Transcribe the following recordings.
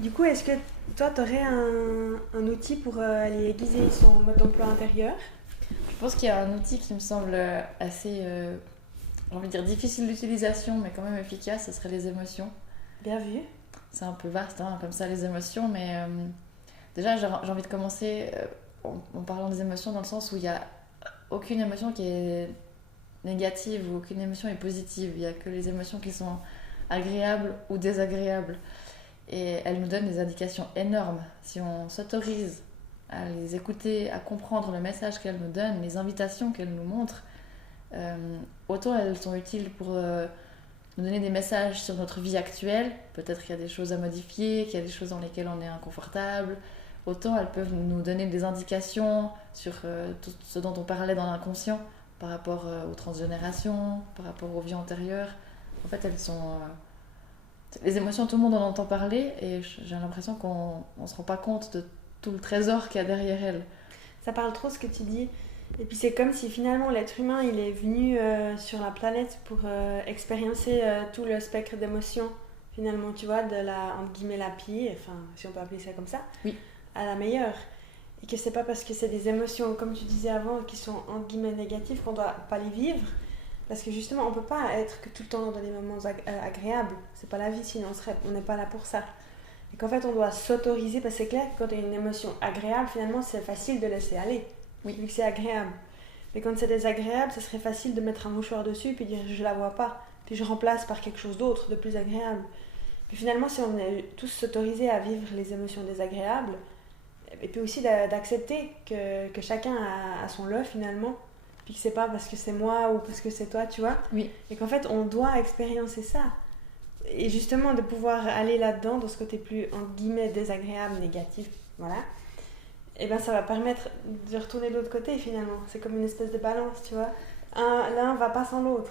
Du coup, est-ce que toi, tu aurais un outil pour aller aiguiser son mode d'emploi intérieur? Je pense qu'il y a un outil qui me semble assez, j'ai envie de dire difficile d'utilisation, mais quand même efficace, ce serait les émotions. Bien vu. C'est un peu vaste, hein, comme ça, les émotions, mais déjà, j'ai envie de commencer en parlant des émotions dans le sens où il n'y a aucune émotion qui est négative ou aucune émotion est positive. Il n'y a que les émotions qui sont agréables ou désagréables. Et elles nous donnent des indications énormes. Si on s'autorise à les écouter, à comprendre le message qu'elles nous donnent, les invitations qu'elles nous montrent, autant elles sont utiles pour nous donner des messages sur notre vie actuelle, peut-être qu'il y a des choses à modifier, qu'il y a des choses dans lesquelles on est inconfortable, autant elles peuvent nous donner des indications sur tout ce dont on parlait dans l'inconscient, par rapport aux transgénérations, par rapport aux vies antérieures. En fait, elles sont... les émotions, tout le monde en entend parler, et j'ai l'impression qu'on ne se rend pas compte de tout le trésor qu'il y a derrière elles. Ça parle trop ce que tu dis. Et puis c'est comme si finalement l'être humain il est venu sur la planète pour expériencer tout le spectre d'émotions. Finalement, tu vois, de la, entre guillemets, la pire, enfin, si on peut appeler ça comme ça, Oui, à la meilleure. Et que c'est pas parce que c'est des émotions, comme tu disais avant, qui sont entre guillemets négatives qu'on doit pas les vivre. Parce que justement, on peut pas être que tout le temps dans des moments agréables. C'est pas la vie, sinon on n'est pas là pour ça. Et qu'en fait, on doit s'autoriser, parce que c'est clair que quand il y a une émotion agréable, finalement, c'est facile de laisser aller, oui, vu que c'est agréable. Mais quand c'est désagréable, ce serait facile de mettre un mouchoir dessus et puis dire je la vois pas. Puis je remplace par quelque chose d'autre, de plus agréable. Puis finalement, si on est tous s'autoriser à vivre les émotions désagréables, et puis aussi d'accepter que chacun a son lot finalement, puis que c'est pas parce que c'est moi ou parce que c'est toi, tu vois, oui. et qu'en fait on doit expériencer ça. Et justement de pouvoir aller là-dedans, dans ce côté plus entre guillemets désagréable, négatif, voilà, et ben ça va permettre de retourner de l'autre côté finalement. C'est comme une espèce de balance, tu vois. L'un va pas sans l'autre.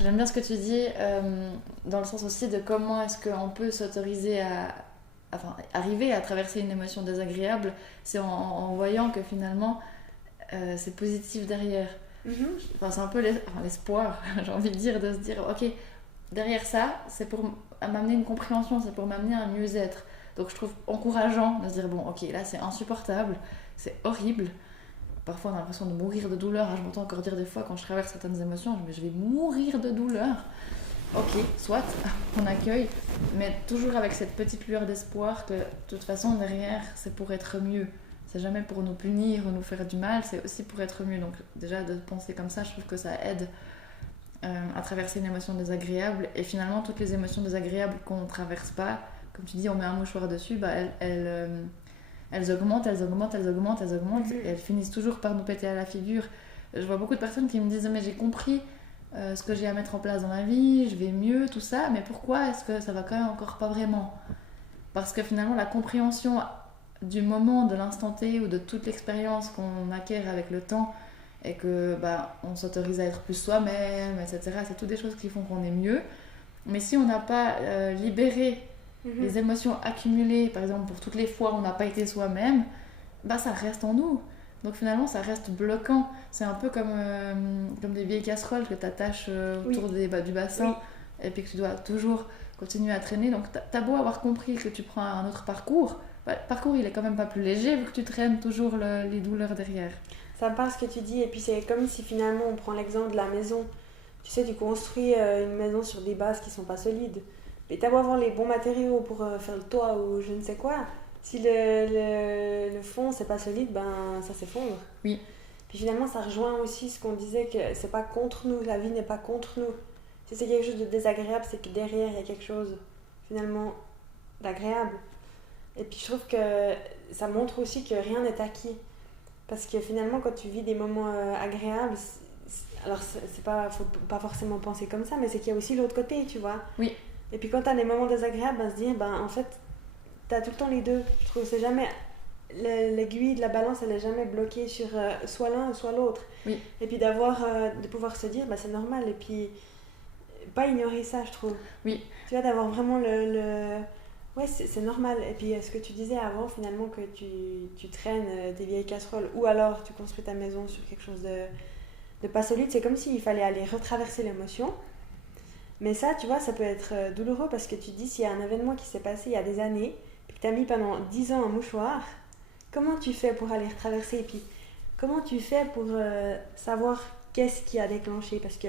J'aime bien ce que tu dis, dans le sens aussi de comment est-ce qu'on peut s'autoriser à... Enfin, arriver à traverser une émotion désagréable, c'est en voyant que finalement, c'est positif derrière. Mhm. Enfin, c'est un peu l'espoir, j'ai envie de dire, de se dire, ok, derrière ça, c'est pour m'amener une compréhension, c'est pour m'amener un mieux-être. Donc je trouve encourageant de se dire, bon, ok, là c'est insupportable, c'est horrible. Parfois on a l'impression de mourir de douleur. Je m'entends encore dire des fois quand je traverse certaines émotions, je vais mourir de douleur. Ok, soit, on accueille, mais toujours avec cette petite lueur d'espoir que de toute façon derrière c'est pour être mieux. C'est jamais pour nous punir ou nous faire du mal, c'est aussi pour être mieux. Donc déjà de penser comme ça, je trouve que ça aide à traverser une émotion désagréable. Et finalement, toutes les émotions désagréables qu'on ne traverse pas, comme tu dis, on met un mouchoir dessus, bah, elles augmentent, elles augmentent, elles augmentent, elles augmentent, et elles finissent toujours par nous péter à la figure. Je vois beaucoup de personnes qui me disent mais j'ai compris ce que j'ai à mettre en place dans ma vie, je vais mieux, tout ça, mais pourquoi est-ce que ça va quand même encore pas vraiment? Parce que finalement, la compréhension du moment, de l'instant T ou de toute l'expérience qu'on acquiert avec le temps et que bah, on s'autorise à être plus soi-même, etc. C'est toutes des choses qui font qu'on est mieux. Mais si on n'a pas libéré Mhm. les émotions accumulées, par exemple pour toutes les fois où on n'a pas été soi-même, bah ça reste en nous. Donc finalement, ça reste bloquant. C'est un peu comme des vieilles casseroles que tu attaches Oui, autour du bassin oui. et puis que tu dois toujours continuer à traîner. Donc t'as beau avoir compris que tu prends un autre parcours, bah, le parcours il est quand même pas plus léger vu que tu traînes toujours les douleurs derrière. Ça me parle ce que tu dis, et puis c'est comme si finalement on prend l'exemple de la maison. Tu sais, tu construis une maison sur des bases qui sont pas solides. Et t'as beau avoir les bons matériaux pour faire le toit ou je ne sais quoi, si le fond c'est pas solide, ben ça s'effondre. Oui, Puis finalement ça rejoint aussi ce qu'on disait que c'est pas contre nous, la vie n'est pas contre nous. Si c'est quelque chose de désagréable, c'est que derrière il y a quelque chose finalement d'agréable. Et puis je trouve que ça montre aussi que rien n'est acquis. Parce que finalement, quand tu vis des moments agréables, alors c'est pas, faut pas forcément penser comme ça, mais c'est qu'il y a aussi l'autre côté, tu vois. oui, Et puis quand t'as des moments désagréables, ben, se dire, ben en fait, t'as tout le temps les deux. Je trouve que c'est jamais. L'aiguille de la balance, elle est jamais bloquée sur soit l'un ou soit l'autre. oui, Et puis de pouvoir se dire, ben c'est normal. Et puis pas ignorer ça, je trouve. oui. Tu vois, d'avoir vraiment ouais, c'est normal. Et puis, ce que tu disais avant, finalement, que tu traînes des vieilles casseroles ou alors tu construis ta maison sur quelque chose de pas solide, c'est comme s'il fallait aller retraverser l'émotion. Mais ça, tu vois, ça peut être douloureux parce que tu te dis, s'il y a un événement qui s'est passé il y a des années, puis que tu as mis pendant 10 ans un mouchoir, comment tu fais pour aller retraverser? Et puis, comment tu fais pour savoir qu'est-ce qui a déclenché? Parce que,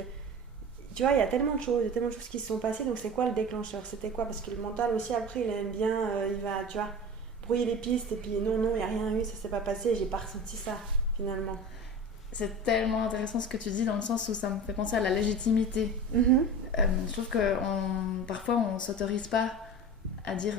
tu vois, il y a tellement de choses qui se sont passées, donc c'est quoi le déclencheur? C'était quoi? Parce que le mental aussi, après, il aime bien, il va, tu vois, brouiller les pistes, et puis non, il n'y a rien eu, ça s'est pas passé, j'ai pas ressenti ça, finalement. C'est tellement intéressant ce que tu dis dans le sens où ça me fait penser à la légitimité. Je trouve que parfois on s'autorise pas à dire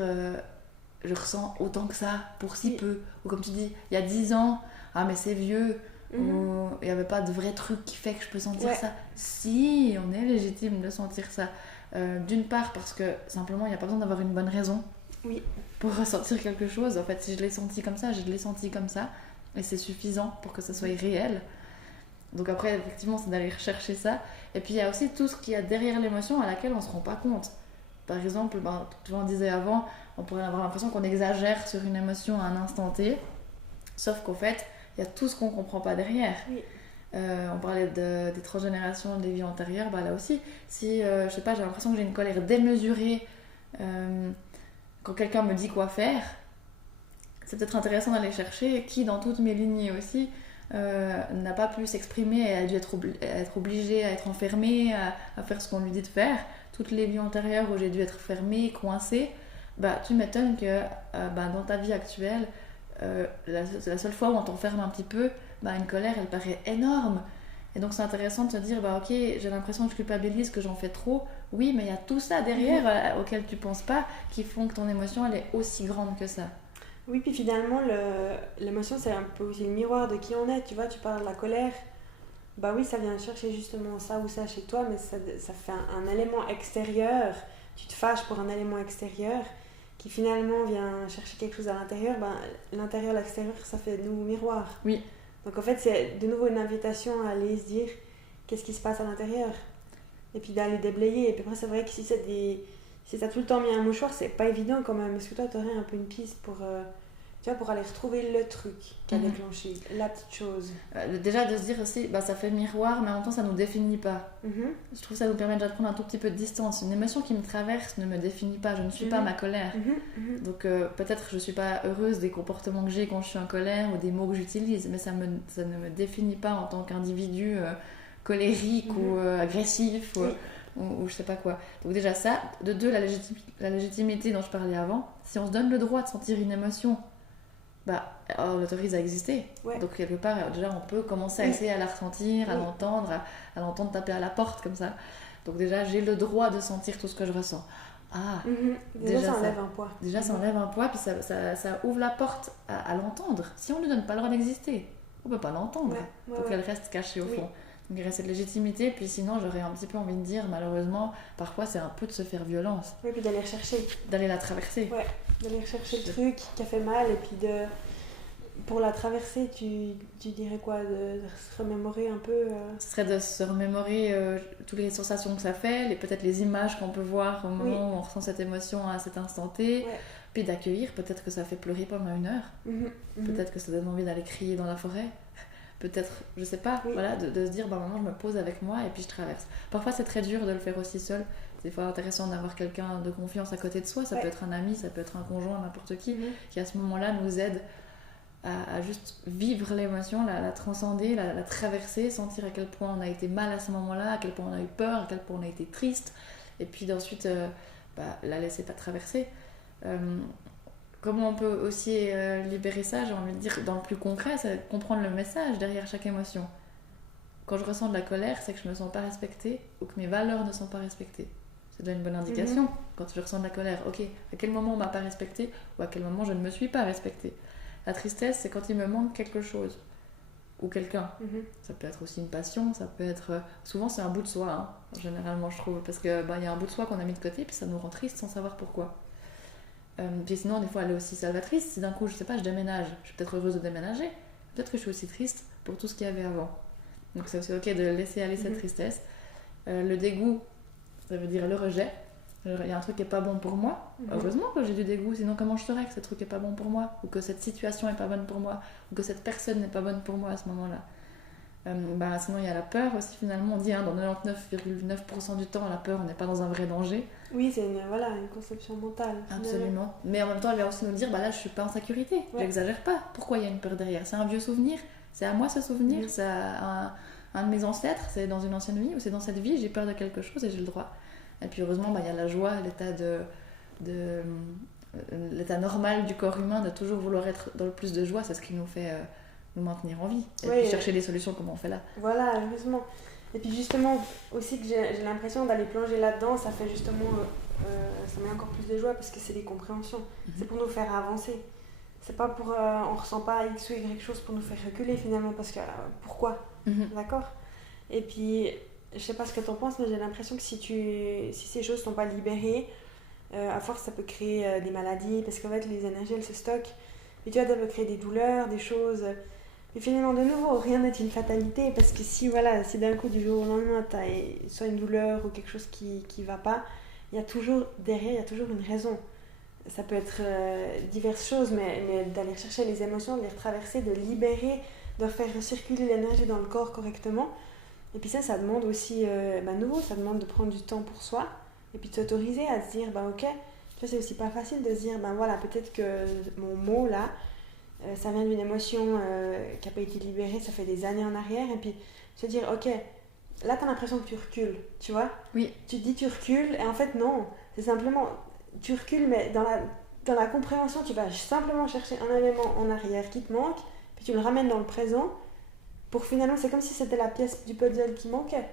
je ressens autant que ça pour si peu. Ou comme tu dis, il y a 10 ans, ah mais c'est vieux, ou il n'y avait pas de vrai truc qui fait que je peux sentir ça. Si, on est légitime de sentir ça. D'une part parce que simplement il n'y a pas besoin d'avoir une bonne raison pour ressentir quelque chose. En fait, si je l'ai senti comme ça, je l'ai senti comme ça. Et c'est suffisant pour que ça soit réel. Donc après, effectivement, c'est d'aller rechercher ça. Et puis il y a aussi tout ce qu'il y a derrière l'émotion à laquelle on ne se rend pas compte. Par exemple, tu vois, on disait avant, on pourrait avoir l'impression qu'on exagère sur une émotion à un instant T. Sauf qu'au fait, il y a tout ce qu'on ne comprend pas derrière. On parlait des transgénérations des vies antérieures. Là aussi, si je sais pas, j'ai l'impression que j'ai une colère démesurée quand quelqu'un me dit quoi faire, c'est peut-être intéressant d'aller chercher qui, dans toutes mes lignées aussi, n'a pas pu s'exprimer et a dû être obligé à être enfermé, à faire ce qu'on lui dit de faire. Toutes les vies antérieures où j'ai dû être fermée, coincée, tu m'étonnes que dans ta vie actuelle, la seule fois où on t'enferme un petit peu, une colère, elle paraît énorme. Et donc c'est intéressant de se dire, ok, j'ai l'impression que je culpabilise, que j'en fais trop. Oui, mais il y a tout ça derrière auquel tu penses pas, qui font que ton émotion, elle est aussi grande que ça. Oui, puis finalement, l'émotion, c'est un peu aussi le miroir de qui on est. Tu vois, tu parles de la colère. Oui, ça vient chercher justement ça ou ça chez toi, mais ça fait un élément extérieur. Tu te fâches pour un élément extérieur qui finalement vient chercher quelque chose à l'intérieur. L'intérieur, l'extérieur, ça fait de nouveau miroir. Oui. Donc en fait, c'est de nouveau une invitation à aller se dire qu'est-ce qui se passe à l'intérieur. Et puis d'aller déblayer. Et puis après, c'est vrai que si t'as tout le temps mis un mouchoir, c'est pas évident quand même. Est-ce que toi, t'aurais un peu une piste pour aller retrouver le truc qui a déclenché, la petite chose? Déjà de se dire aussi, ça fait miroir, mais en même temps, ça nous définit pas. Je trouve que ça nous permet déjà de prendre un tout petit peu de distance. Une émotion qui me traverse ne me définit pas. Je ne suis pas ma colère. Donc peut-être je suis pas heureuse des comportements que j'ai quand je suis en colère ou des mots que j'utilise, mais ça ne me définit pas en tant qu'individu colérique ou agressif. Ou je sais pas quoi. Donc déjà ça, de deux, la légitimité dont je parlais avant. Si on se donne le droit de sentir une émotion, on l'autorise à exister. Donc quelque part, déjà on peut commencer à essayer à la ressentir, à l'entendre, à l'entendre taper à la porte comme ça. Donc déjà j'ai le droit de sentir tout ce que je ressens. Déjà ça enlève un poids. Déjà ça enlève un poids, puis ça ouvre la porte à l'entendre. Si on ne lui donne pas le droit d'exister, on peut pas l'entendre. Donc elle reste cachée au fond. Donc il reste cette légitimité, puis sinon j'aurais un petit peu envie de dire, malheureusement, parfois c'est un peu de se faire violence. Oui, puis d'aller rechercher. D'aller la traverser. Ouais, d'aller rechercher le truc qui a fait mal, et puis pour la traverser, tu dirais quoi? De se remémorer un peu Ce serait de se remémorer toutes les sensations que ça fait, peut-être les images qu'on peut voir au moment où on ressent cette émotion à cet instant T, puis d'accueillir, peut-être que ça fait pleurer pendant 1 heure, peut-être que ça donne envie d'aller crier dans la forêt. Peut-être, je sais pas, voilà, de se dire, maintenant je me pose avec moi et puis je traverse. Parfois c'est très dur de le faire aussi seul. C'est des fois intéressant d'avoir quelqu'un de confiance à côté de soi. Ça peut être un ami, ça peut être un conjoint, n'importe qui à ce moment-là nous aide à juste vivre l'émotion, la transcender, la traverser, sentir à quel point on a été mal à ce moment-là, à quel point on a eu peur, à quel point on a été triste. Et puis d'ensuite, la laisser pas traverser. Comment on peut aussi libérer ça, j'ai envie de dire, dans le plus concret, c'est comprendre le message derrière chaque émotion. Quand je ressens de la colère, c'est que je me sens pas respectée ou que mes valeurs ne sont pas respectées. C'est déjà une bonne indication. Quand je ressens de la colère, ok, à quel moment on m'a pas respectée ou à quel moment je ne me suis pas respectée. La tristesse, c'est quand il me manque quelque chose ou quelqu'un. Ça peut être aussi une passion, ça peut être... Souvent c'est un bout de soi, généralement je trouve, parce qu'il y a un bout de soi qu'on a mis de côté puis ça nous rend triste sans savoir pourquoi. Puis sinon, des fois, elle est aussi salvatrice. Si d'un coup, je sais pas, je déménage, je suis peut-être heureuse de déménager, peut-être que je suis aussi triste pour tout ce qu'il y avait avant. Donc c'est aussi ok de laisser aller cette tristesse. Le dégoût, ça veut dire le rejet. Il y a un truc qui est pas bon pour moi. Heureusement que j'ai du dégoût, sinon comment je saurais que ce truc est pas bon pour moi, ou que cette situation est pas bonne pour moi, ou que cette personne n'est pas bonne pour moi à ce moment-là. Sinon il y a la peur aussi finalement, on dit dans 99,9% du temps la peur, on n'est pas dans un vrai danger. Oui, c'est une conception mentale. Absolument. Mais en même temps elle vient aussi nous dire là je suis pas en sécurité, j'exagère pas. Pourquoi il y a une peur derrière? C'est un vieux souvenir, c'est à moi ce souvenir, c'est à un de mes ancêtres, c'est dans une ancienne vie ou c'est dans cette vie, j'ai peur de quelque chose et j'ai le droit. Et puis heureusement il y a la joie, l'état normal du corps humain de toujours vouloir être dans le plus de joie, c'est ce qui nous fait nous maintenir en vie et puis chercher des solutions comme on fait là. Voilà, heureusement. Et puis justement aussi que j'ai l'impression d'aller plonger là-dedans, ça fait justement ça met encore plus de joie parce que c'est des compréhensions. C'est pour nous faire avancer. C'est pas pour on ressent pas X ou Y chose pour nous faire reculer finalement parce que pourquoi d'accord. Et puis je sais pas ce que t'en penses, mais j'ai l'impression que si ces choses sont pas libérées, à force ça peut créer des maladies parce qu'en fait les énergies elles se stockent et tu vois, ça peut créer des douleurs, des choses. Et finalement de nouveau rien n'est une fatalité parce que si d'un coup du jour au lendemain t'as soit une douleur ou quelque chose qui va pas, il y a toujours derrière, il y a toujours une raison. Ça peut être diverses choses, mais d'aller chercher les émotions, de les retraverser, de libérer, de faire circuler l'énergie dans le corps correctement. Et puis ça demande aussi, nouveau, ça demande de prendre du temps pour soi et puis de s'autoriser à se dire, ok, tu vois, c'est aussi pas facile de se dire, peut-être que mon mot là, ça vient d'une émotion qui n'a pas été libérée, ça fait des années en arrière, et puis se dire, ok, là t'as l'impression que tu recules, tu vois. Oui. Tu te dis tu recules, et en fait non, c'est simplement, tu recules, mais dans la compréhension, tu vas simplement chercher un élément en arrière qui te manque, puis tu le ramènes dans le présent, pour finalement, c'est comme si c'était la pièce du puzzle qui manquait,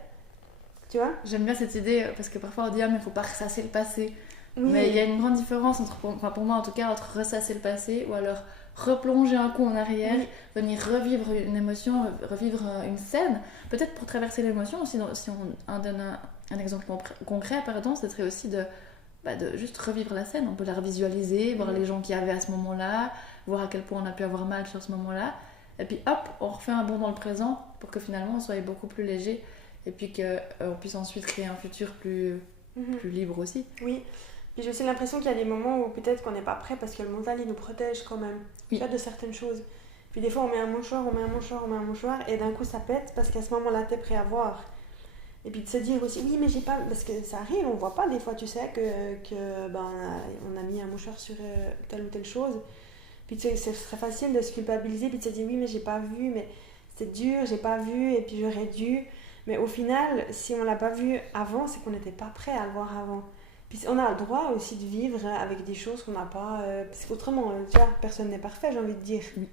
tu vois. J'aime bien cette idée, parce que parfois on dit, mais il faut pas ressasser le passé. Oui. Mais il y a une grande différence, pour moi en tout cas, entre ressasser le passé, ou alors replonger un coup en arrière, venir revivre une émotion, revivre une scène, peut-être pour traverser l'émotion. Si on donne un exemple concret, ce serait aussi de juste revivre la scène. On peut la revisualiser, voir les gens qu'il y avait à ce moment-là, voir à quel point on a pu avoir mal sur ce moment-là, et puis hop, on refait un bond dans le présent pour que finalement on soit beaucoup plus léger et puis qu'on puisse ensuite créer un futur plus libre aussi. Oui. Puis j'ai aussi l'impression qu'il y a des moments où peut-être qu'on n'est pas prêt parce que le mental il nous protège quand même de certaines choses. Puis des fois on met un mouchoir et d'un coup ça pète parce qu'à ce moment-là t'es prêt à voir. Et puis de se dire aussi, oui mais j'ai pas, parce que ça arrive, on voit pas des fois, tu sais, on a mis un mouchoir sur telle ou telle chose. Puis ce serait facile de se culpabiliser puis de se dire, oui mais j'ai pas vu, mais c'est dur, j'ai pas vu et puis j'aurais dû. Mais au final, si on l'a pas vu avant, c'est qu'on n'était pas prêt à le voir avant. Puis on a le droit aussi de vivre avec des choses qu'on n'a pas... parce qu'autrement, tu vois, personne n'est parfait, j'ai envie de dire. Oui.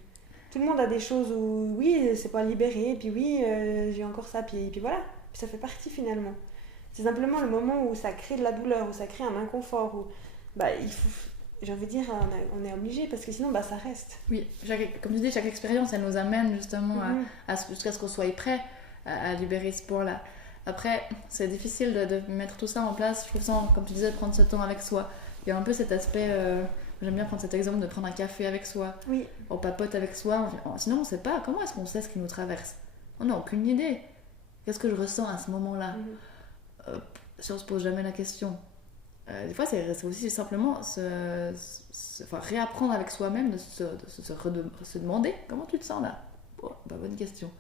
Tout le monde a des choses où, oui, c'est pas libéré, et puis oui, j'ai encore ça, puis voilà. Puis ça fait partie finalement. C'est simplement le moment où ça crée de la douleur, où ça crée un inconfort, où il faut... J'ai envie de dire, on est obligé, parce que sinon, ça reste. Oui, comme tu dis, chaque expérience, elle nous amène justement jusqu'à ce qu'on soit prêt à libérer ce point-là. Après, c'est difficile de mettre tout ça en place. Je trouve ça, comme tu disais, de prendre ce temps avec soi. Il y a un peu cet aspect, j'aime bien prendre cet exemple de prendre un café avec soi. Oui. On papote avec soi. Sinon, on ne sait pas. Comment est-ce qu'on sait ce qui nous traverse? On n'a aucune idée. Qu'est-ce que je ressens à ce moment-là? Si on ne se pose jamais la question. Des fois, c'est aussi simplement réapprendre avec soi-même, de se demander comment tu te sens là. Bonne question.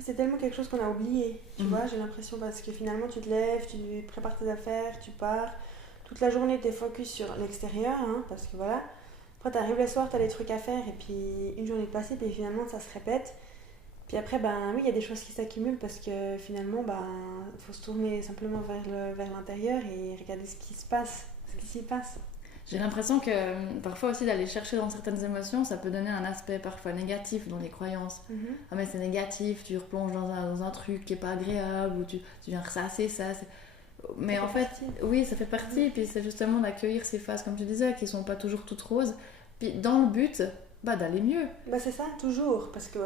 C'est tellement quelque chose qu'on a oublié, tu vois, j'ai l'impression, parce que finalement tu te lèves, tu prépares tes affaires, tu pars, toute la journée t'es focus sur l'extérieur, parce que voilà, après t'arrives le soir, t'as des trucs à faire, et puis une journée passée, puis finalement ça se répète, puis après, oui, il y a des choses qui s'accumulent, parce que finalement, il faut se tourner simplement vers l'intérieur et regarder ce qui s'y passe. J'ai l'impression que parfois aussi d'aller chercher dans certaines émotions, ça peut donner un aspect parfois négatif dans les croyances. Ah mais c'est négatif, tu replonges dans un truc qui est pas agréable, ou tu viens ressasser ça. Mais ça en fait, oui, ça fait partie. Et puis c'est justement d'accueillir ces phases, comme tu disais, qui sont pas toujours toutes roses. Puis dans le but d'aller mieux. C'est ça, toujours. Parce qu'on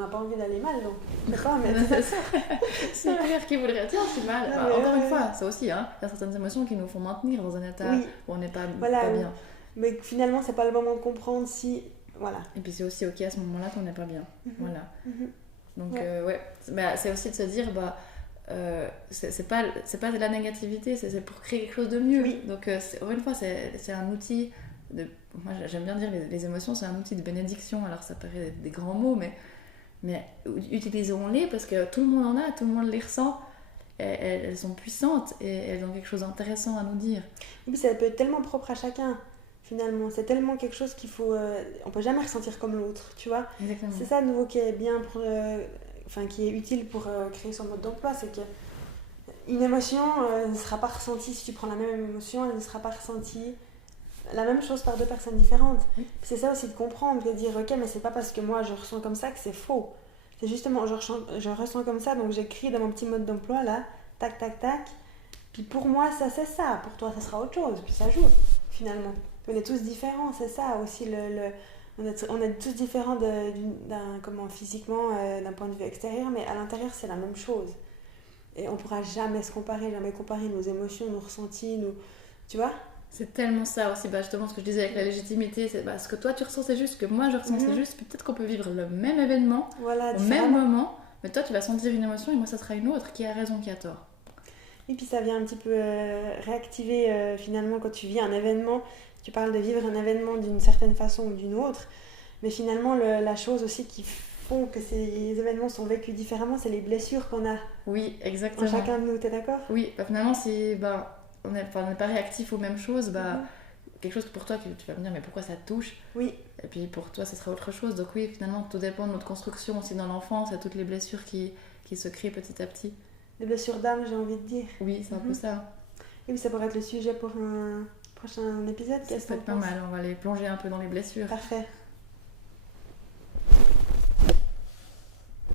n'a pas envie d'aller mal, donc c'est pas, mais c'est ça. C'est clair qu'il voudrait dire c'est mal. Encore une fois, ça aussi, il y a certaines émotions qui nous font maintenir dans un état où on n'est pas bien. Mais finalement, c'est pas le moment de comprendre si... Voilà. Et puis c'est aussi ok à ce moment-là qu'on n'est pas bien. Voilà. Donc c'est aussi de se dire, c'est pas de la négativité, c'est pour créer quelque chose de mieux. Oui. Donc encore une fois, c'est un outil... Moi j'aime bien dire les émotions c'est un outil de bénédiction, alors ça paraît des grands mots, mais Mais utilisons-les parce que tout le monde en a, tout le monde les ressent. Elles sont puissantes et elles ont quelque chose d'intéressant à nous dire. Oui, ça peut être tellement propre à chacun, finalement. C'est tellement quelque chose qu'il faut... on peut jamais ressentir comme l'autre, tu vois. Exactement. C'est ça, de nouveau, qui est bien pour... Enfin, qui est utile pour créer son mode d'emploi, c'est que une émotion ne sera pas ressentie, si tu prends la même émotion, elle ne sera pas ressentie la même chose par deux personnes différentes. Oui. C'est ça aussi de comprendre, de dire ok, mais c'est pas parce que moi je ressens comme ça que c'est faux. C'est justement, je ressens comme ça, donc j'écris dans mon petit mode d'emploi là, tac tac tac. Puis pour moi, ça c'est ça, pour toi ça sera autre chose, puis ça joue finalement. On est tous différents, c'est ça aussi on est tous différents physiquement, d'un point de vue extérieur, mais à l'intérieur c'est la même chose. Et on pourra jamais se comparer, jamais comparer nos émotions, nos ressentis, tu vois. C'est tellement ça aussi, justement ce que je disais avec la légitimité, c'est ce que toi tu ressens c'est juste, ce que moi je ressens c'est juste, puis peut-être qu'on peut vivre le même événement, au même moment, mais toi tu vas sentir une émotion et moi ça sera une autre, qui a raison, qui a tort. Et puis ça vient un petit peu réactiver finalement quand tu vis un événement, tu parles de vivre un événement d'une certaine façon ou d'une autre, mais finalement la chose aussi qui font que ces événements sont vécus différemment, c'est les blessures qu'on a. Oui, exactement. En chacun de nous, t'es d'accord ? Oui, finalement si on n'est pas réactif aux mêmes choses, quelque chose que pour toi tu vas me dire mais pourquoi ça te touche ? Oui. Et puis pour toi ça sera autre chose, donc oui finalement tout dépend de notre construction aussi dans l'enfance, à toutes les blessures qui se créent petit à petit. Des blessures d'âme, j'ai envie de dire. Oui, c'est un peu ça. Et puis ça pourrait être le sujet pour un prochain épisode. Ça peut être pas mal, on va aller plonger un peu dans les blessures. Parfait.